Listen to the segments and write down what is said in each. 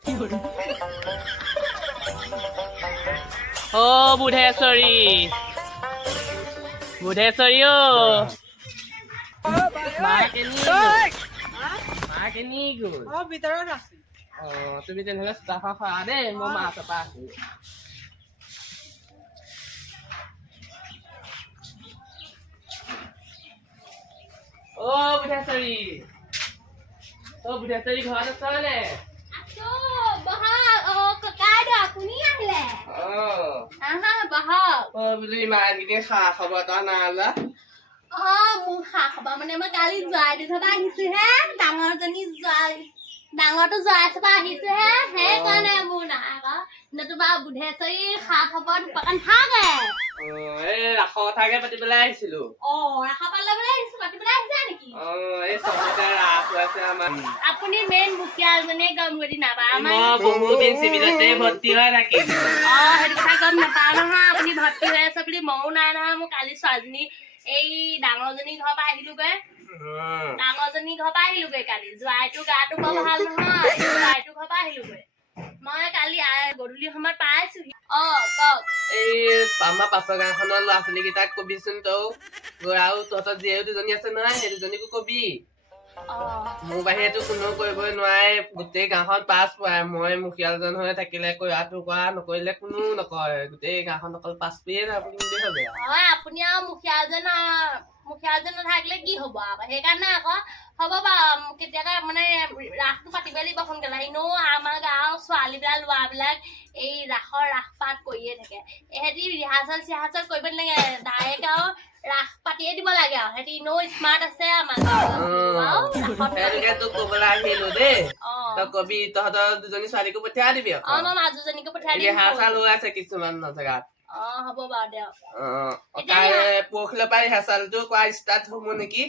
ও বুধেশ্বৰী বুধেশ্বৰী ও মা কেনি গ'ল ভিতৰত আছে তুমি তেনেহ'লে চাহ খোৱা দেই মই মাছৰ পৰা আছো ও বুধেশ্বৰী ঘৰত আছ নে বোলো ইমানকেইদিন খা খবৰ এটা নাই লোৱা মোৰ খা খবৰ মানে মই কালি জোৱাই দি থবা আহিছো হে ডাঙৰজনী ডাঙৰটো জোৱাই থবা আহিছো হে সেইকাৰণে মোৰ নাই আকৌ নতুবা বুধেশ্বৰী খা খবৰ দোকান থাকে এই ৰাসৰ কথাকে পাতি পেলাই আহিছিলো ৰাসা পাল্লাবলৈ আহিছো পাতি পেলাই আহিছা নেকি এই চবতে ৰাস আছে আমাৰ আপুনি মেইন মুখিয়ালজনী গম কৰি নাপায় মই বহুদিন চিভিলতে ভৰ্তি হৈ থাকিম সেইটো কথা গম নাপাওঁ নহয় আপুনি ভৰ্তি হৈ আছে বুলি ময়ো নাই নহয় মোৰ কালি ছোৱালীজনী এই ডাঙৰজনী ঘৰৰ পৰা আহিলোগৈ ডাঙৰজনী ঘৰৰ পৰা আহিলোগৈ কালি জোৱাইটো গাটো বৰ ভাল নহয় জোৱাইটো ঘৰৰ পৰা আহিলোগৈ মই কালি গধূলি সময়ত পাইছোহি কওক এই আমাৰ পাছৰ গাঁওখনৰ ল'ৰা ছোৱালী কেইটাক কবিচোন তই আৰু তহঁতৰ জীয়েও দুজনী আছে নহয় সেই দুজনীকো কবি মোৰ বাহিৰেতো কোনেও কৰিবই নোৱাৰে গোটেই গাঁওখন পাছ পোৱাই মই মুখিয়ালজন হৈ থাকিলে কৰাটো কৰা নকৰিলে কোনো নকৰে গোটেই গাঁওখন অকল পাছ পৰিয়ে আপুনি বুলি ভাবে আপুনি আৰু মুখিয়ালজন নাথাকিলে কি হব আকৌ সেইকাৰণে আকৌ হ'ব বাৰু কেতিয়াবা মানে ৰাসটো পাতিব লাগিব সোনকালে এনেও আমাৰ গাঁৱৰ ছোৱালীবিলাক ল'ৰাবিলাক এই ৰাস পাত কৰিয়ে থাকে এহেঁতি ৰিহাৰ্চেল চিহাৰ্চেল কৰিব নালাগে ডাইৰেক্ট আৰু ৰাস পাতিয়ে দিব লাগে আৰু সিহঁতি এনেও স্মাৰ্ট আছে আমাৰ তোক কবলৈ আহিলো দেই তই কবি তহঁতৰ দুজনী ছোৱালীকো পঠিয়াই দিবি মই মাজুজনীকো পঠিয়াই দিম ৰিহাৰ্চেল হৈ আছে কিছুমান জেগাত হ'ব বাৰু দিয়ক পৰহিলৈ পৰা ৰিহাৰ্চেলটো কৰা ষ্টাৰ্ট হ'ব নেকি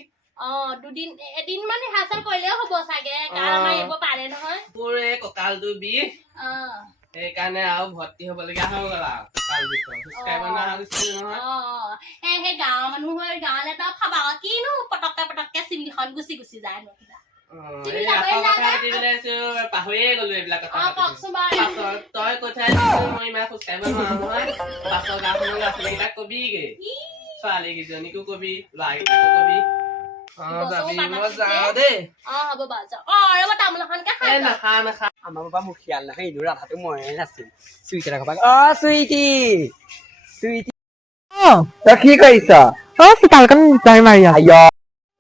এদিন মান ৰিহাৰ্চেল কৰিলেও হ'ব চাগে কাৰণ আমাৰ এইবোৰ পাৰে নহয় তোৰ এই কঁকালটো বিষ সেইকাৰণে আৰু ভৰ্তি হবলগীয়া হৈ গ'ল আৰু কঁকাল বিষত খোজকাঢ়িব নোৱাৰা হৈছিলো নহয় সেই গাঁৱৰ মানুহ হৈ গাঁৱলৈ তই খাবা কিনো পটককে চিভিলখন গুচি যায় ন কিবা পাহৰিয়ে গলো এইবিলাক কথা কওকচোন বাৰু তই কথাই দিছো মই ইমান খোজকাঢ়িব নোৱাৰো নহয় পাছৰ গাঁওখনৰ ল'ৰা ছোৱালীকেইটাক কবিগে ছোৱালী কেইজনীকো কবি ল'ৰাকেইটাকো কবি আমাৰ বাবা মুখিয়াল নহয় এনেও ৰাধাটো ময়ে নাছিল চুইটি এটা খাবা চুইটি তই কি কৰিছ চোতালখন মাৰি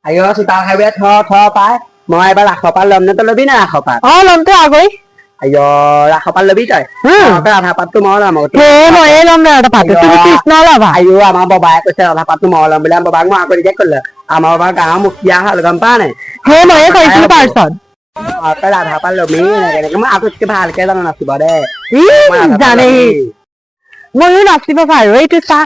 আয় চোতাল খাই থ পাই মই এবাৰ ৰাসৰ পাত ল'ম নে তই ল'বি না ৰাসৰ পাত ল'ম তই আগৈ আয় ৰাসৰ পাত ল'বি তই ৰাধা পাতটো মই ল'ম ময়ে ল'ম ৰাধা পাতটো তুমি কৃষ্ণ ল'বা আয়ো আমাৰ বাবাই কৈছে ৰাধা পাতটো মই ল'ম বুলি বাবাক মই আকৌ এতিয়া ক'লে আমাৰ বাবা গাঁৱৰ মুখিয়া হ'ল গম পা নাই ময়ে কৈছিলো পাৰ্চত তই ৰাধা পাত ল'বি এনেকে মই আগতকে ভালকে জানো নাচিব দে জানেহি ময়ো নাচিব পাৰো এইটো চা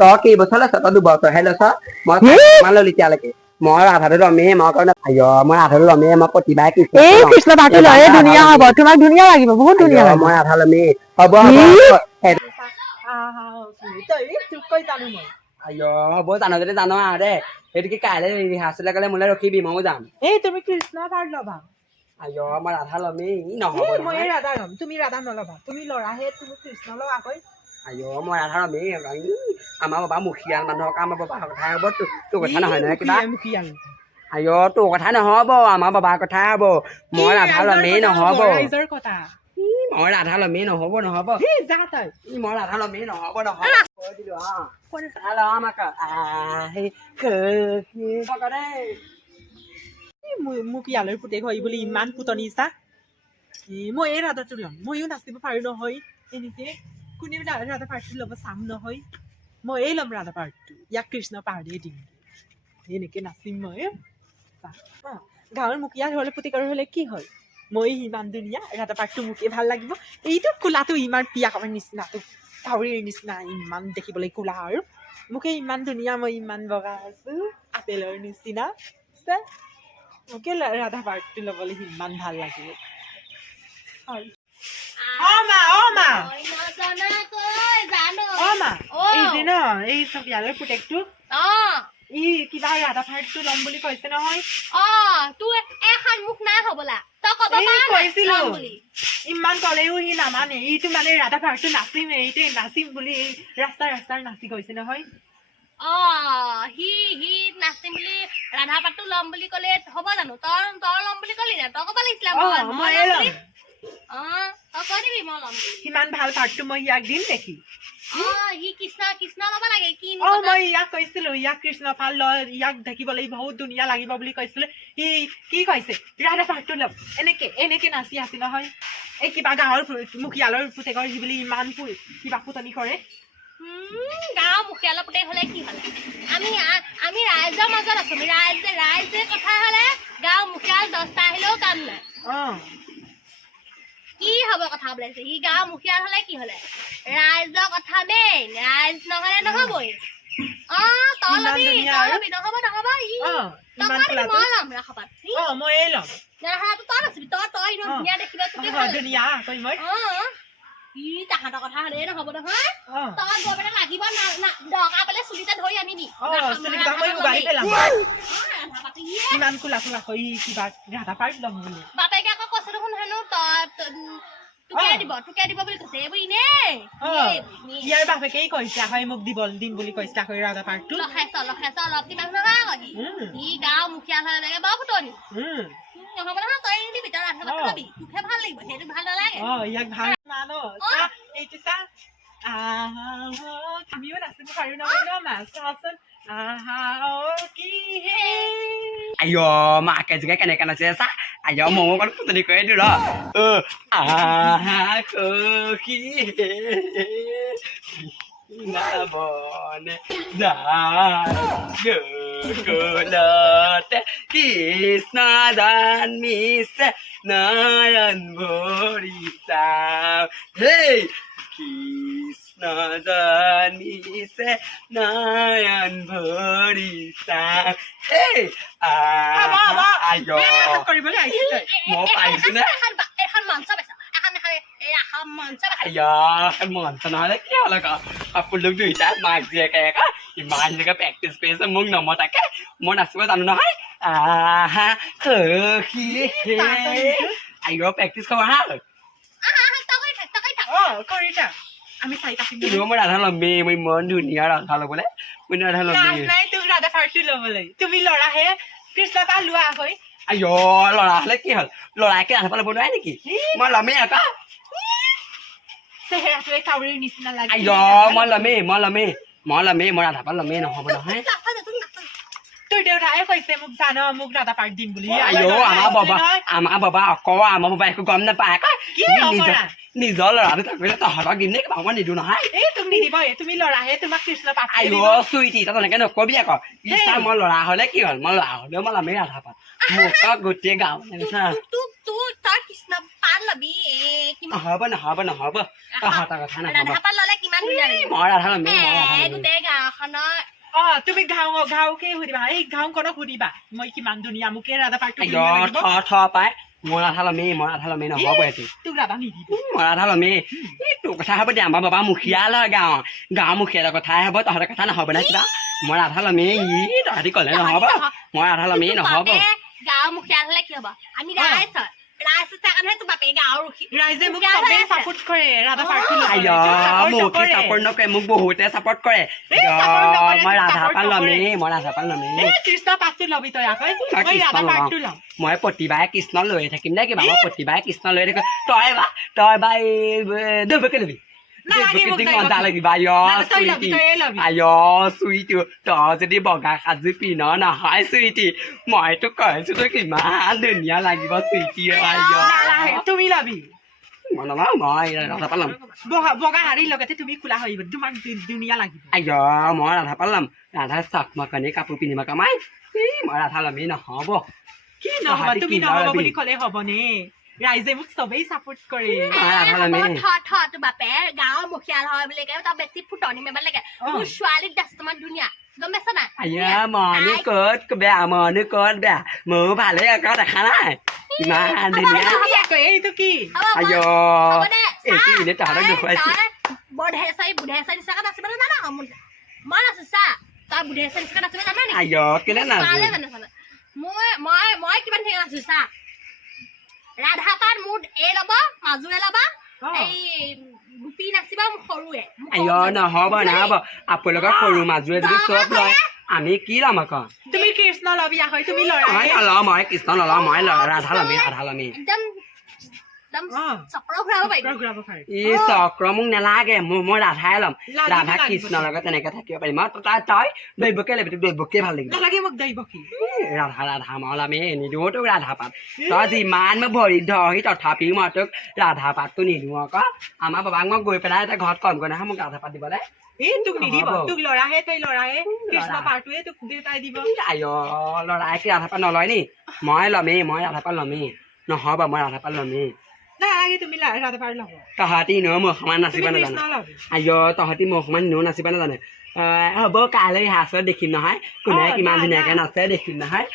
তই কেইবছৰ লৈছ তই 2 বছৰহে লৈছ মই ললি এতিয়ালৈকে মই ৰাধাটো ল'মেই মই কাৰণে মই ৰাধাটো ল'মেই মই প্ৰতিবাই কৃষ্ণ পাতটো লয়ে ধুনীয়া হ'ব তোমাক ধুনীয়া লাগিব বহুত ধুনীয়া লাগিব মই ৰাধা ল'মেই হ'ব হ'ব জানো যদি জানো আৰু দে সেইটো কি কাইলৈ ৰিহাৰ্চেলে গ'লে মোলৈ ৰখিবি ময়ো যাম তুমি কৃষ্ণ পাৰ ল'বা মই ৰাধা ল'মেই নহ'ব মই ৰাধা ল'ম তুমি ৰাধা নল'বা তুমি ল'ৰাহে তুমি কৃষ্ণ লওঁ আকৌ মই ৰাধা ল'মেই আমাৰ বাবা মুখিয়াল মানুহক আমাৰ বাবাৰ কথাই হ'ব তোৰ কথা নহয় নহয় কিবা তোৰ কথা নহ'ব আমাৰ বাবাৰ কথাই হ'ব মই ৰাধা ল'মেই নহ'ব কথা মই ৰাধা ল'মেই নহ'ব যা তই মই ৰাধা ল'মেই নহ'ব কৈ দিলো ল'ম মোক ইয়ালৈ পুতেক হয় বুলি ইমান পুতনি ইচ্ছা মই এই ৰাধাটো ল'ম ময়ো নাচিব পাৰো নহয় এনেকে কোনে ৰাধা পাৰ্টটো ল'ব চাম নহয় মই এই ল'ম ৰাধা পাৰ্টটো ইয়াক কৃষ্ণ পাৰ্টিয়ে দিম এনেকে নাচিম মই গাঁৱৰ মুখিয়া হ'লে পুতেকৰ হ'লে কি হয় মই ইমান ধুনীয়া ৰাধা পাৰ্টটো মোকে ভাল লাগিব এইটো কোলাটো ইমান পিয়া কমাৰ নিচিনাটো কাউৰীৰ নিচিনা ইমান দেখিবলৈ কোলা আৰু মোকে ইমান ধুনীয়া মই ইমান বগা আছো আপেলৰ নিচিনা মোকে ৰাধা পাৰ্টটো ল'বলৈ ইমান ভাল লাগিব এই চব ইয়ালৈ পুতেকটো ই কিবা ৰাধা পাৰ্টটো ল'ম বুলি কৈছে নহয় তোৰ এখন মুখ নাই হ'বলা তই ক'ব এই পাৰ কৈছিলো ল'ম বুলি ইমান ক'লেও সি নামানে ইটো মানে ৰাধা পাৰ্টটো নাচিমে এইটোৱে নাচিম বুলি ৰাস্তাৰ নাচি গৈছে নহয় সি নাচিম বুলি ৰাধা পাতটো ল'ম বুলি ক'লে হ'ব জানো তই ল'ম বুলি ক'লি নে তই ক'ব লাগিছিলে মই ল'ম তই কৈ দিবি মই ল'ম বুলি সিমান ভাল পাৰ্টটো মই ইয়াক দিম দেখি সি কৃষ্ণ ল'ব লাগে কি মই ইয়াক কৈছিলো ইয়াক কৃষ্ণ পাল লয় ইয়াক দেখিবলৈ বহুত ধুনীয়া লাগিব বুলি কৈছিলো সি কি কৈছে ৰাধা পাৰ্টটো ল'ম এনেকে নাচি আছে নহয় এই কিবা গাঁৱৰ মুখিয়ালৰ পুতেকৰ সি বুলি ইমান কিবা ফুটনি কৰে গাঁৱৰ মুখিয়ালৰ পুতেক হ'লে কি হ'লে আমি ৰাইজৰ মাজত আছো ৰাইজে কথা হ'লে গাঁৱৰ মুখিয়াল 10টা আহিলেও কাম নাই কি হ'ব কথা ওলাইছে সি গাঁৱৰ মুখিয়াল হ'লে কি হ'লে ৰাইজৰ কথা মেইন ৰাইজ নহ'লে নহ'বই তই ল'বি নহ'ব ই মই ল'ম ৰাসপাত মই ল'ম ৰাসপাতটো তই নাচিবি তই ধুনীয়া দেখিব ধুনীয়া কৈ মই তাহাঁতৰ কথা হ'লে নহ'ব নহয় তই গৈ পেলাই লাগিব দৰকাৰ পেলাই চুলিতে ধৰি আনিবি ইমান কোলা হৈ কিবা ৰাধা পাৰ্ট ল'ম বুলি বাপেকে আকৌ কৈছে দেখোন হেনো তোকে দিব বুলি কৈছে এইবোৰ এনেই ইয়াৰ বাপেকেই কৈছে হয় মোক দিম বুলি কৈছে আকৌ ৰাধা পাৰ্টটো লখাইছ অলপ কিমান নহয় আকৌ সি গাঁৱৰ মুখীয়া হ'লে লাগে বৰ ফুটনি নহ'ব নহয় তই নিদিবি তই ৰাধা পাৰ্ট ল'বি তোকহে ভাল লাগিব সেইটো ভাল নালাগে ইয়াক ভাল এইটো চা আমিও নাচিব পাৰো নহয় নাচাচোন আইঅ মাকে যোগে কেনেকে নাচে চা আইঅ ময়ো অকণ ফুটনি কৰি দিওঁ বনে কৃষ্ণ দান মিছে নয়ন ভৰিছা হেই কৃষ্ণ জানিছে নয়ন ভৰিছা হেই কৰিবলৈ আহিছে মই পাৰিছো নে এখন মঞ্চ বেচা মঞ্চ নহ'লে কি হ'ল আকৌ আপোনালোক দুইটা মাক জীয়েকে ইমান জেগা প্ৰেক্টিচ কৰিছে মোক নমতাকে মই নাচিব জানো নহয় প্ৰেক্টিচ কৰা হা আমি চাই থাকিম মই ৰাধা ল'মেই মই ইমান ধুনীয়া ৰাধা ল'বলৈ মই ৰাধা ল'মেই নাই তোক ৰাধা পাৰ্টটো ল'বলৈ তুমি ল'ৰাহে কৃষ্ণ পাল লোৱা হয় আইঅ ল'ৰা হ'লে কি হ'ল ল'ৰাকে ৰাধা পাল ল'ব নোৱাৰে নেকি মই ল'মেই আকৌ চেহেৰাটোৱে কাউৰীৰ নিচিনা লাগে আইঅ মই ল'মেই মই ৰাধা পাল ল'মেই নহ'ব নহয় তোৰ দেউতাই কৈছে মোক জান মোক ৰাধা পাৰ্ট দিম বুলি আইঅ আমাৰ বাবা আমাৰ বাবা একো গম নাপায় আকৌ নিজৰ ল'ৰাটো থাকিলে তহঁতক দিম নে কিবা মই নিদিওঁ নহয় এই তোক নিদিব তুমি ল'ৰাহে তোমাক কৃষ্ণ পাত আইঅ চুইটি তই তেনেকে নকবি আকৌ ইচ্ছা মই ল'ৰা হ'লে কি হ'ল মই ল'ৰা হ'লেও মই ল'মেই ৰাধা পাত মোক গোটেই গাঁও নহ'ব তহঁতৰ কথা নহ'ব মই ৰাধা ল'মেই তুমি গাঁওকে সুধিবা এই গাঁওখনক সুধিবা মই কিমান ধুনীয়া মোকে ৰাধা পাৰ্টটো পাই মই ৰাধা ল'মেই নহ'ব এইটো তোক ৰাধা নিদিব মই ৰাধা ল'মেই তোৰ কথা হ'ব দে আমাৰ বাবা মুখিয়াল হয় গাঁৱৰ মুখিয়ালৰ কথাই হ'ব তহঁতৰ কথা নহ'ব নে কিবা মই ৰাধা ল'মেই তহঁতি ক'লে নহ'ব মই ৰাধা ল'মেই নহ'ব গাঁৱৰ মুখিয়াল হ'লে কি হ'ব আমি ৰাইজে মোক চবেই চাপোৰ্ট কৰে ৰাধা পাৰ্টটো মোক চাপোৰ্ট নকৰে মোক বহুতে চাপোৰ্ট কৰে মই ৰাধা পাল ল'মেই কৃষ্ণ পাতটো ল'বি তই আকৌ মই ৰাধা পাৰ্টটো ল'ম মই প্ৰতিবাৰে কৃষ্ণ লৈ থাকিম নে কিবা মই প্ৰতিবাৰে কৃষ্ণ লৈ থাকিম তই বা এই দৈৱকে ল'বি মজা লাগিব চুইটি তই যদি বগা সাজু পিন নহয় চুইটি মই তোক কৈছো তই কিমান ধুনীয়া লাগিব চুইটি তুমি ল'বি মই ৰাধা পালাম বগা শাৰীৰ লগতে তুমি খোলা হৈ তোমাক ধুনীয়া লাগিব মই ৰাধা পালাম ৰাধা চকমা কাৰণে কাপোৰ পিন্ধিব কামাই মই ৰাধা ল'মেই নহ'ব কি নহ'ব তুমি নহ'ব বুলি ক'লে হ'বনে ৰাইজে মোক চবেই চাপোৰ্ট কৰে বাপে গাঁৱৰ মুখিয়াল হয় বুলি তই বেছি ফুটনি মাৰিব লাগে মোৰ ছোৱালীৰ দাস্তমান ধুনীয়া গম পাইছ না মনি ক'ত বেয়া ময়ো ভালেই আকৌ দেখা নাই ইমান ধুনীয়া এইটো কি এইটো এনেই তহঁতক দেখুৱাইছো বুঢ়ে চাৰি নিচাকে নাচিবলৈ জানা মই নাচো চা তই বুঢ়ী আছে নিচিনা নাচিব জান নি আইঅ কেলে না ছোৱালীয়ে জানে চালে মই কিমান ঠিক আছো চা ৰাধা পাত মুঠ এই ল'ব মাজুৱে ল'বা এই গোপী নাচিবা সৰুৱে আইঅ নহ'ব নহ'ব আপোনালোকৰ সৰু মাজুৱে যদি চব লয় আমি কি ল'ম আকৌ তুমি কৃষ্ণ ল'বি আহৈ তুমি ল'ৰা মই নলওঁ মই কৃষ্ণ নলওঁ মই ৰাধা ল'মেই একদম চক্ৰ ঘূৰাব পাৰিম ঘূৰাব পাৰি ই চক্ৰ মোক নালাগে মই ৰাধাই ল'ম ৰাধা কৃষ্ণৰ লগত তেনেকে থাকিব পাৰিম আৰু তই দৈৱকে ল'বি তোক দৈৱকে ভাল লাগিব নালাগে মোক দৈব কি ৰাধা মই আমি নিদিওঁ তোক ৰাধা পাত তই যিমান মই ভৰিত ধৰহি তথাপিও মই তোক ৰাধা পাতটো নিদিওঁ আকৌ আমাৰ বাবাক মই গৈ পেলাই এটা ঘৰত কম কৰি নহয় মোক ৰাধা পাত দিবলৈ এই তোক নিদিব তোক ল'ৰাহে তই ল'ৰাহে কৃষ্ণ পাৰটোৱে তোক দেউতাই দিব আইঅ ল'ৰাই কি ৰাধা পাত নলয় নি মই ল'মেই মই ৰাধা পাত ল'মেই নহ'ব মই ৰাধা পাত ল'মেই নালাগে তুমি ৰাধা পাৰ ল'ব তহঁতি এনেও মোৰ সমান নাচিব তুমি নাজানে কৃষ্ণ ল'বি আইঅ তহঁতি মোৰ সমান এনেও নাচিব নাজানে হ'ব কাইলৈ ৰিহাৰ্চেলত দেখিম নহয় কোনে কিমান ধুনীয়াকৈ নাচে দেখিম নহয়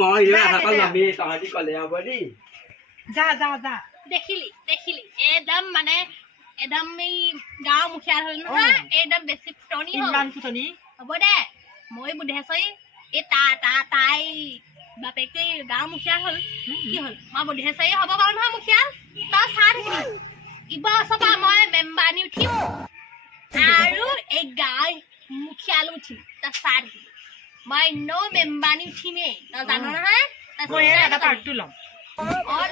মই ৰাধা পাত ল'মেই তহঁতি ক'লে হ'ব দেই যা দেখিলি একদম মানে একদম এই গাঁৱৰ মুখীয়া হ'ল নহয় একদম বেছি ফুটনি হ'ল ইমান ফুটনি হ'ব দে মই বুধেশ্বৰী এই তাই বাপেকে গাঁৱৰ মুখীয়া হ'ল কি হ'ল মই বুধেশ্বৰী হ'ব পাৰো নহয় মুখীয়া তই চাহ থাকিবি ইবাৰ ওচৰপৰা মই মেম্বানী উঠিম আৰু এই গাঁৱৰ মুখীয়ালৈ উঠিম তই চাহ থাকিবি মই এনেও মেম্বানী উঠিমেই তই জানো নহয় মই এই ৰাধা পাৰটো ল'ম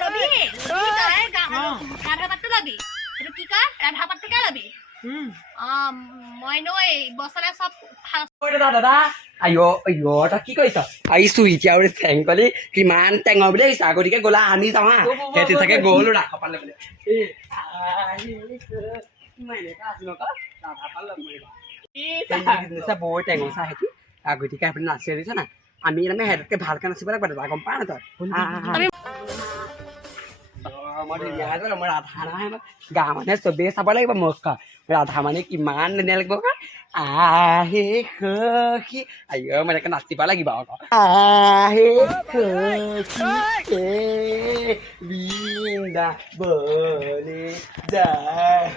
ল'বি তই ৰাধা পাতটো ল'বি এইটো কি কয় ৰাধা পাতটোকে ল'বি মই এনেও এই বছৰে চব দাদা আইঅ তই কি কৰিছ আহিছো এতিয়া আৰু চেং কলি কিমান টেঙৰ বুলি আহিছা গতিকে গ'লা আনি যাওঁ হা সিহঁতি চাগে গ'লো ৰাস পালে বোলে বৈ টেঙৰ চাহ সিহঁতি গতিকে আপুনি নাচি দিছে না আমি মানে সিহঁতকে ভালকে নাচিব লাগিব দাদা গম পাৱ না তই মই ৰাধা নহয় গাঁৱৰ মানুহে চবেই চাব লাগিব মোক ৰাধা মানে কিমান ধুনীয়া লাগিব আহে সখী আইঅ মানে এনেকৈ নাচিব লাগিব আকৌ আহে সখী বৃন্দাবনে যায়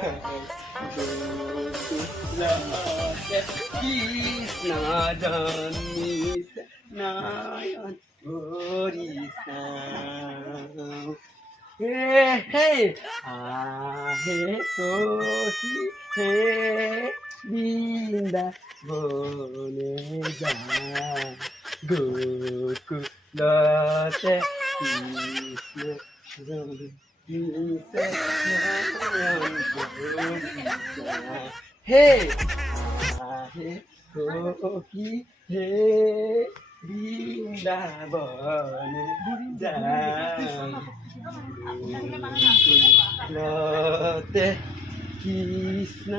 কৃষ্ণ জন্মিছে নয়ন ভৰিছা হে আহে সখী হে বৃন্দাবনে যায় গোকুলতে কৃষ্ণ জন্মিছে নয়ন ভৰিছা হে আহে সখী হে বৃন্দাবনে যায় গোকুলতে কৃষ্ণ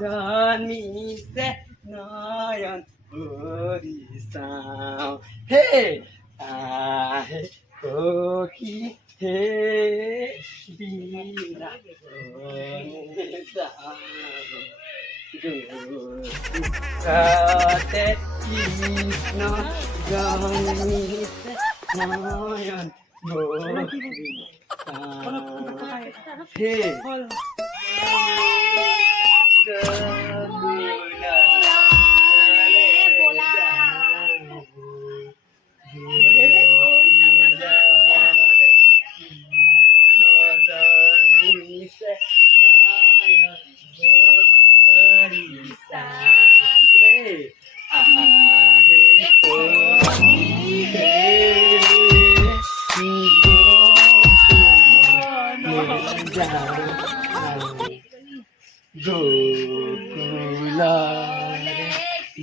জন্মিছে নয়ন ভৰিছা হে আহে সখী হে বৃন্দাবনে যায় গোকুলতে কৃষ্ণ জন্মিছে নয়ন ভৰিছা হে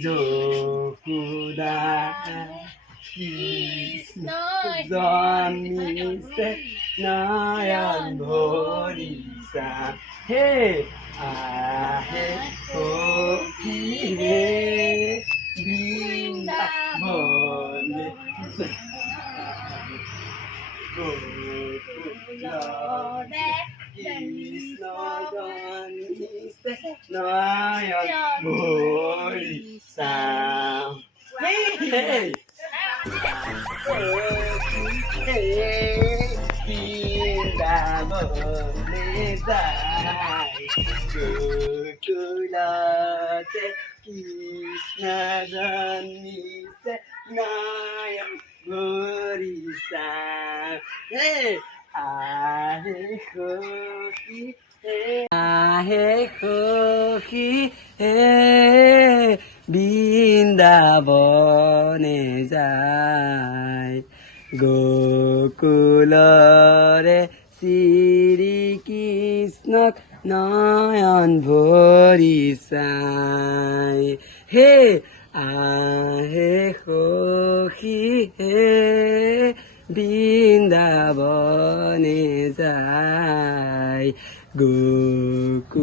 Jokuda Krishna জন্মিছে নয়ন ভৰিছা হে আহে সখী হে বৃন্দাবনে কৃষ্ণ জন্মিছে নয়ন ভৰিছা বৃন্দাবনে যায় নাজানিছে নয়ন ভৰিছা হে আহে সখী হে বৃন্দাবনে যায় গোকুলৰে শ্ৰী কৃষ্ণক নয়ন ভৰি চাই হে আহে সখী হে বৃন্দাবনে যায় গোকুলৰে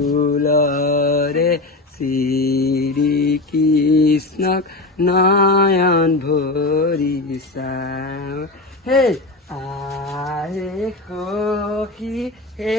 শ্ৰী কৃষ্ণক নয়ন ভৰি চাই হে আহে সখী হে